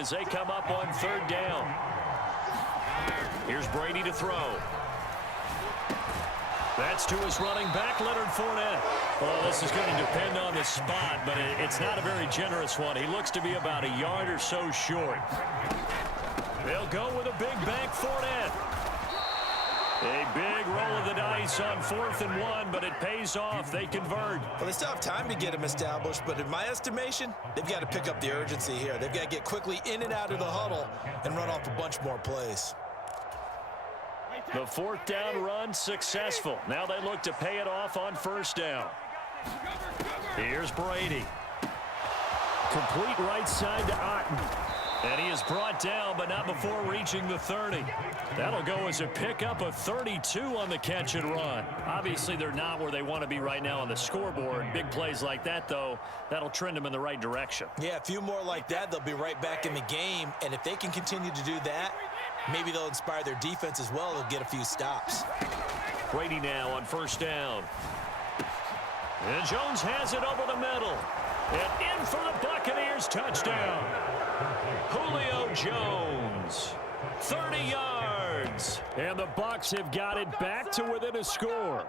as they come up on third down. Here's Brady to throw. That's to his running back, Leonard Fournette. Well, this is going to depend on the spot, but it's not a very generous one. He looks to be about a yard or so short. They'll go with a big bank Fournette. A big roll of the dice on 4th and 1, but it pays off. They convert. Well, they still have time to get him established, but in my estimation, they've got to pick up the urgency here. They've got to get quickly in and out of the huddle and run off a bunch more plays. The 4th down run successful. Now they look to pay it off on 1st down. Here's Brady. Complete right side to Otten. And he is brought down, but not before reaching the 30. That'll go as a pickup of 32 on the catch and run. Obviously, they're not where they want to be right now on the scoreboard. Big plays like that, though, that'll trend them in the right direction. Yeah, a few more like that, they'll be right back in the game. And if they can continue to do that, maybe they'll inspire their defense as well. They'll get a few stops. Brady now on 1st down. And Jones has it over the middle. And in for the Buccaneers touchdown. Julio Jones, 30 yards. And the Bucs have got it back to within a score.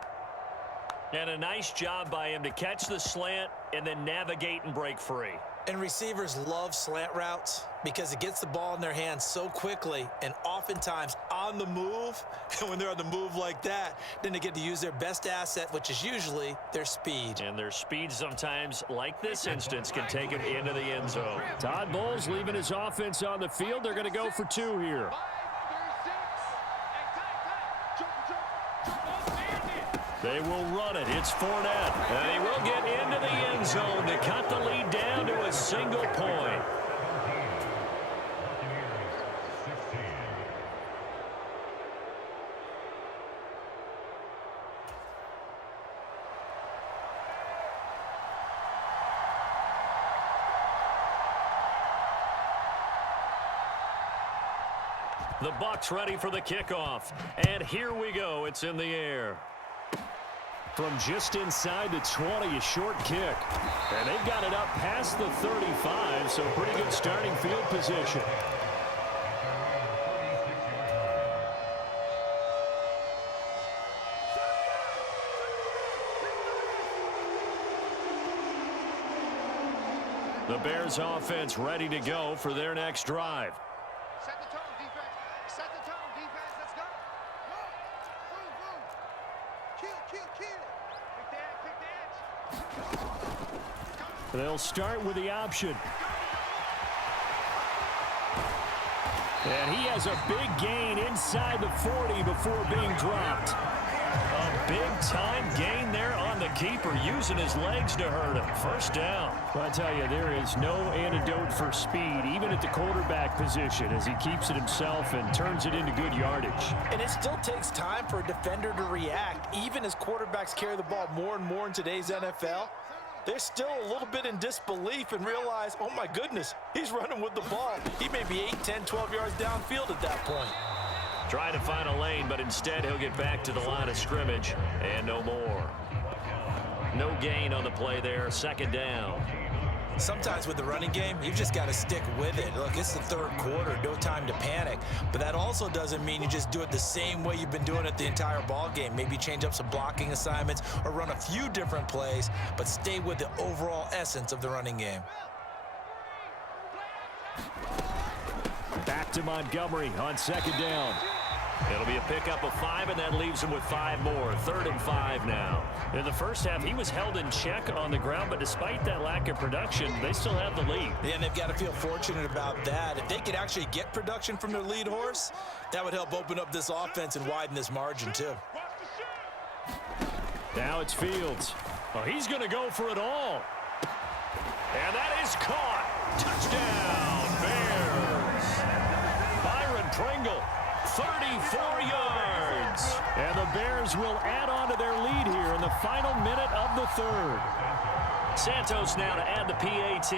And a nice job by him to catch the slant and then navigate and break free. And receivers love slant routes because it gets the ball in their hands so quickly and oftentimes on the move. And when they're on the move like that, then they get to use their best asset, which is usually their speed. And their speed sometimes, like this instance, can take them into the end zone. Todd Bowles leaving his offense on the field. They're going to go for 2 here. They will run it. It's Fournette. And he will get into the end zone to cut the lead down to a single point. The Bucs ready for the kickoff. And here we go. It's in the air. From just inside the 20, a short kick. And they've got it up past the 35, so pretty good starting field position. The Bears offense ready to go for their next drive. Set the tone, defense. Set the tone, defense. Let's go. Kill. Pick the edge. They'll start with the option. And he has a big gain inside the 40 before being dropped. A big-time gain there on the keeper, using his legs to hurt him. 1st down. Well, I tell you, there is no antidote for speed, even at the quarterback position, as he keeps it himself and turns it into good yardage. And it still takes time for a defender to react, even as quarterbacks carry the ball more and more in today's NFL. They're still a little bit in disbelief and realize, oh my goodness, he's running with the ball. He may be 8, 10, 12 yards downfield at that point. Trying to find a lane, but instead he'll get back to the line of scrimmage and no more. No gain on the play there, 2nd down. Sometimes with the running game, you've just got to stick with it. Look, it's the 3rd quarter, no time to panic. But that also doesn't mean you just do it the same way you've been doing it the entire ball game. Maybe change up some blocking assignments or run a few different plays, but stay with the overall essence of the running game. Back to Montgomery on 2nd down. It'll be a pickup of 5, and that leaves him with 5 more. 3rd and 5 now. In the first half, he was held in check on the ground, but despite that lack of production, they still have the lead. Yeah, and they've got to feel fortunate about that. If they could actually get production from their lead horse, that would help open up this offense and widen this margin, too. Now it's Fields. Oh, he's going to go for it all. And that is caught. Touchdown, Bears. Byron Pringle. 34 yards. And the Bears will add on to their lead here in the final minute of the 3rd. Santos now to add the PAT.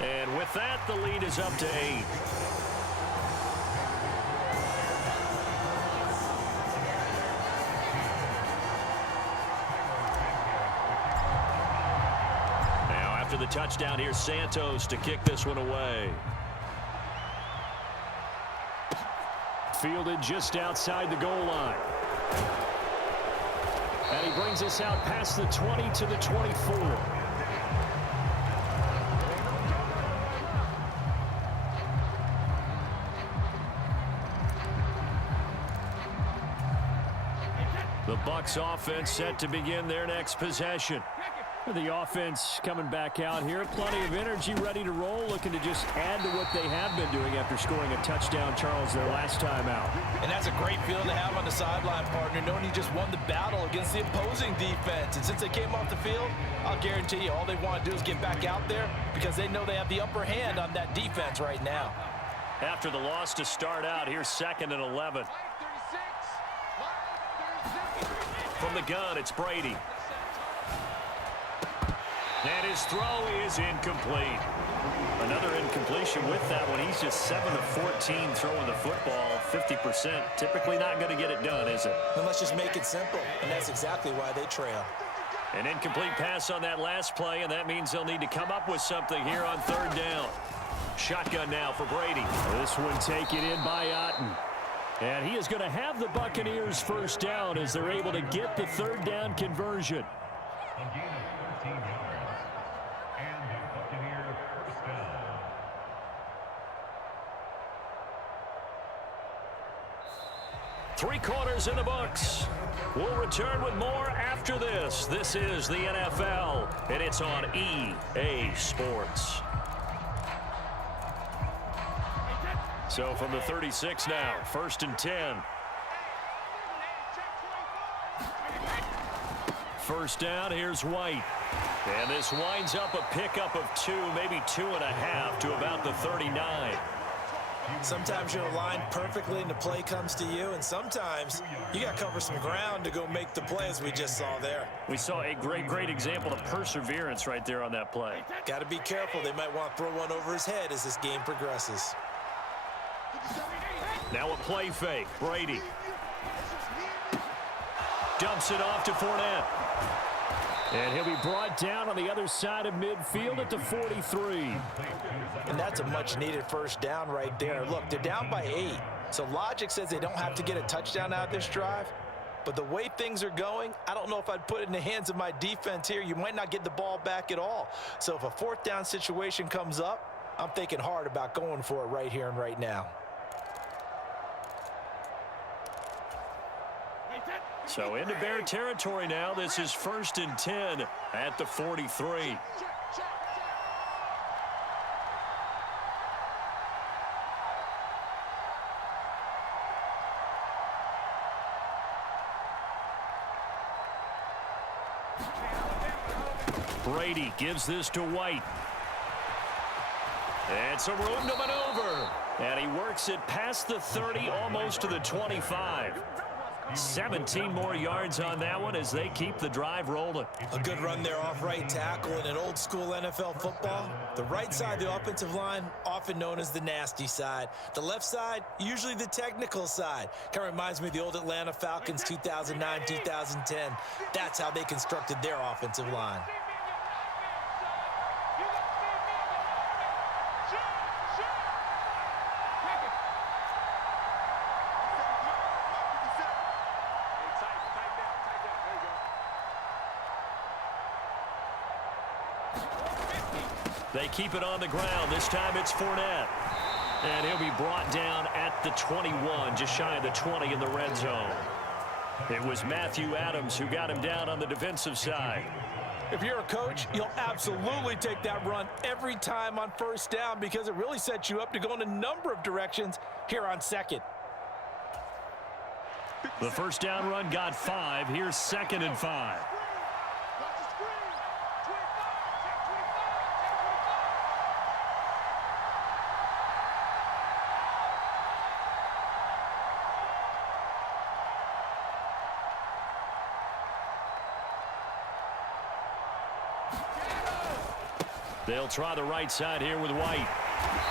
And with that, the lead is up to 8. After the touchdown, here's Santos to kick this one away. Fielded just outside the goal line. And he brings us out past the 20 to the 24. The Bucs offense set to begin their next possession. The offense coming back out here. Plenty of energy, ready to roll, looking to just add to what they have been doing after scoring a touchdown, Charles, their last time out. And that's a great feeling to have on the sideline, partner, knowing you just won the battle against the opposing defense. And since they came off the field, I'll guarantee you all they want to do is get back out there because they know they have the upper hand on that defense right now. After the loss to start out, here's 2nd and 11. From the gun, it's Brady. And his throw is incomplete. Another incompletion with that one. He's just 7 of 14 throwing the football, 50%. Typically not going to get it done, is it? Then let's just make it simple, and that's exactly why they trail. An incomplete pass on that last play, and that means they'll need to come up with something here on 3rd down. Shotgun now for Brady. This one taken in by Otten. And he is going to have the Buccaneers 1st down as they're able to get the 3rd down conversion. Three quarters in the books. We'll return with more after this. This is the NFL, and it's on EA Sports. So from the 36 now, 1st and 10. 1st down, here's White. And this winds up a pickup of 2, maybe 2.5 to about the 39. Sometimes you're aligned perfectly and the play comes to you, and sometimes you got to cover some ground to go make the play, as we just saw there. We saw a great example of perseverance right there on that play. Got to be careful. They might want to throw one over his head as this game progresses. Now a play fake. Brady dumps it off to Fournette. And he'll be brought down on the other side of midfield at the 43. And that's a much-needed 1st down right there. Look, they're down by 8. So logic says they don't have to get a touchdown out of this drive. But the way things are going, I don't know if I'd put it in the hands of my defense here. You might not get the ball back at all. So if a 4th down situation comes up, I'm thinking hard about going for it right here and right now. So into Bear territory now. This is 1st and 10 at the 43. Brady gives this to White. And some room to maneuver. And he works it past the 30, almost to the 25. 17 more yards on that one as they keep the drive rolling. A good run there off right tackle in an old school NFL football. The right side of the offensive line, often known as the nasty side. The left side, usually the technical side. Kind of reminds me of the old Atlanta Falcons 2009, 2010. That's how they constructed their offensive line. They keep it on the ground. This time it's Fournette. And he'll be brought down at the 21, just shy of the 20 in the red zone. It was Matthew Adams who got him down on the defensive side. If you're a coach, you'll absolutely take that run every time on 1st down because it really sets you up to go in a number of directions here on 2nd. The 1st down run got 5. Here's 2nd and 5. They'll try the right side here with White.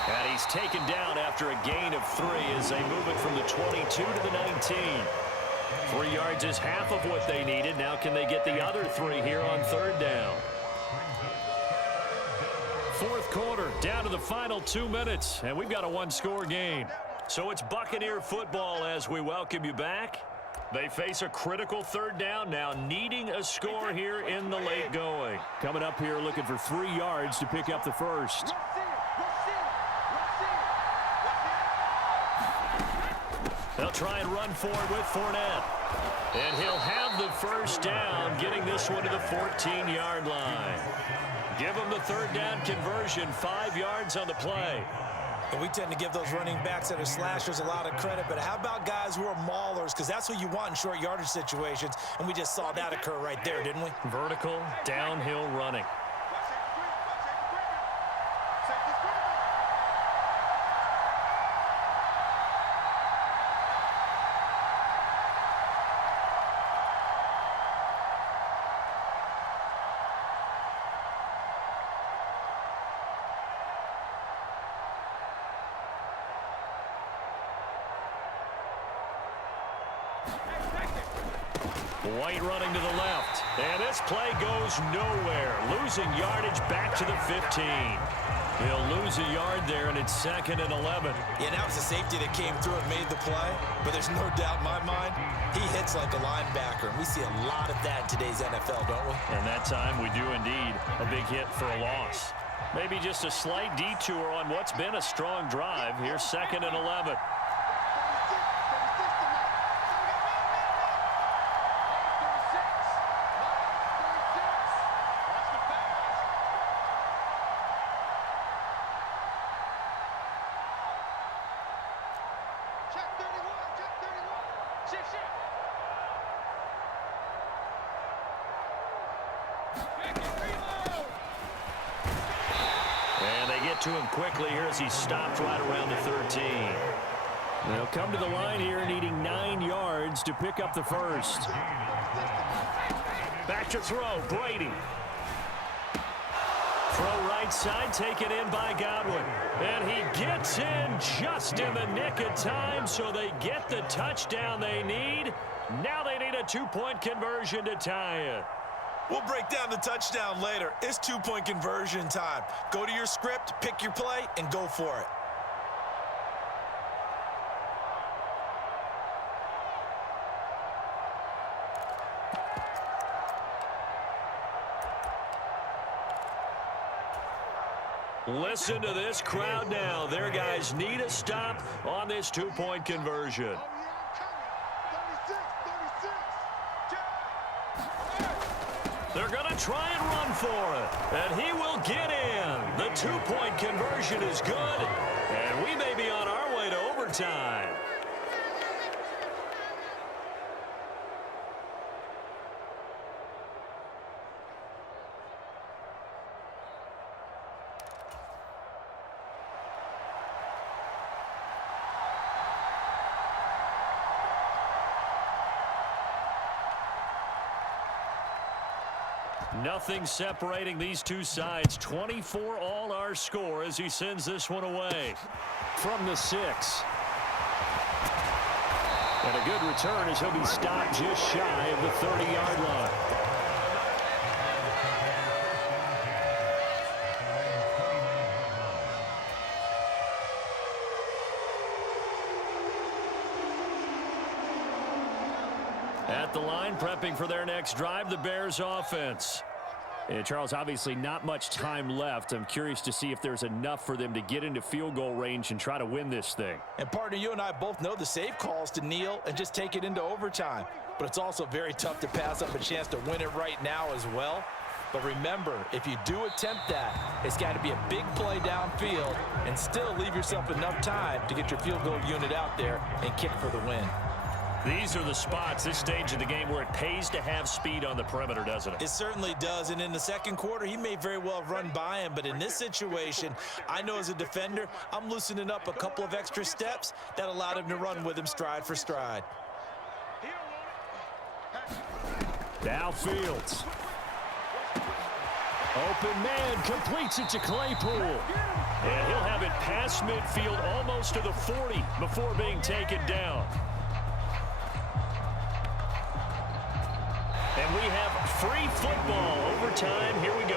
And he's taken down after a gain of 3 as they move it from the 22 to the 19. 3 yards is half of what they needed. Now can they get the other 3 here on 3rd down? Down to the final 2 minutes, and we've got a one-score game. So it's Buccaneer football as we welcome you back. They face a critical third down now, needing a score here in the late going. Coming up here looking for 3 yards to pick up the first. They'll try and run forward with Fournette. And he'll have the first down, getting this one to the 14-yard line. Give him the third down conversion, 5 yards on the play. And we tend to give those running backs that are slashers a lot of credit, but how about guys who are maulers? Because that's what you want in short yardage situations, and we just saw that occur right there, didn't we? Vertical, downhill running. White running to the left. And this play goes nowhere. Losing yardage back to the 15. He'll lose a yard there, and it's 2nd and 11. Yeah, that was a safety that came through and made the play. But there's no doubt in my mind, he hits like a linebacker. And we see a lot of that in today's NFL, don't we? And that time we do indeed. A big hit for a loss. Maybe just a slight detour on what's been a strong drive. Here's 2nd and 11. To him quickly here as he stopped right around the 13. They'll come to the line here needing 9 yards to pick up the first. Back to throw, Brady. Throw right side, taken in by Godwin. And he gets in just in the nick of time, so they get the touchdown they need. Now they need a 2-point conversion to tie it. We'll break down the touchdown later. It's 2-point conversion time. Go to your script, pick your play, and go for it. Listen to this crowd now. Their guys need a stop on this 2-point conversion. They're going to try and run for it, and he will get in. The 2-point conversion is good, and we may be on our way to overtime. Nothing separating these two sides. 24 all our score as he sends this one away. From the 6. And a good return as he'll be stopped just shy of the 30-yard line. At the line, prepping for their next drive, the Bears offense. And Charles, obviously not much time left. I'm curious to see if there's enough for them to get into field goal range and try to win this thing. And partner, you and I both know the safe calls to kneel and just take it into overtime. But it's also very tough to pass up a chance to win it right now as well. But remember, if you do attempt that, it's got to be a big play downfield and still leave yourself enough time to get your field goal unit out there and kick for the win. These are the spots, this stage of the game, where it pays to have speed on the perimeter, doesn't it? It certainly does, and in the second quarter, he may very well run by him, but in this situation, I know as a defender, I'm loosening up a couple of extra steps that allowed him to run with him stride for stride. Now Fields. Open man, completes it to Claypool. And he'll have it past midfield almost to the 40 before being taken down. And we have free football overtime. Here we go.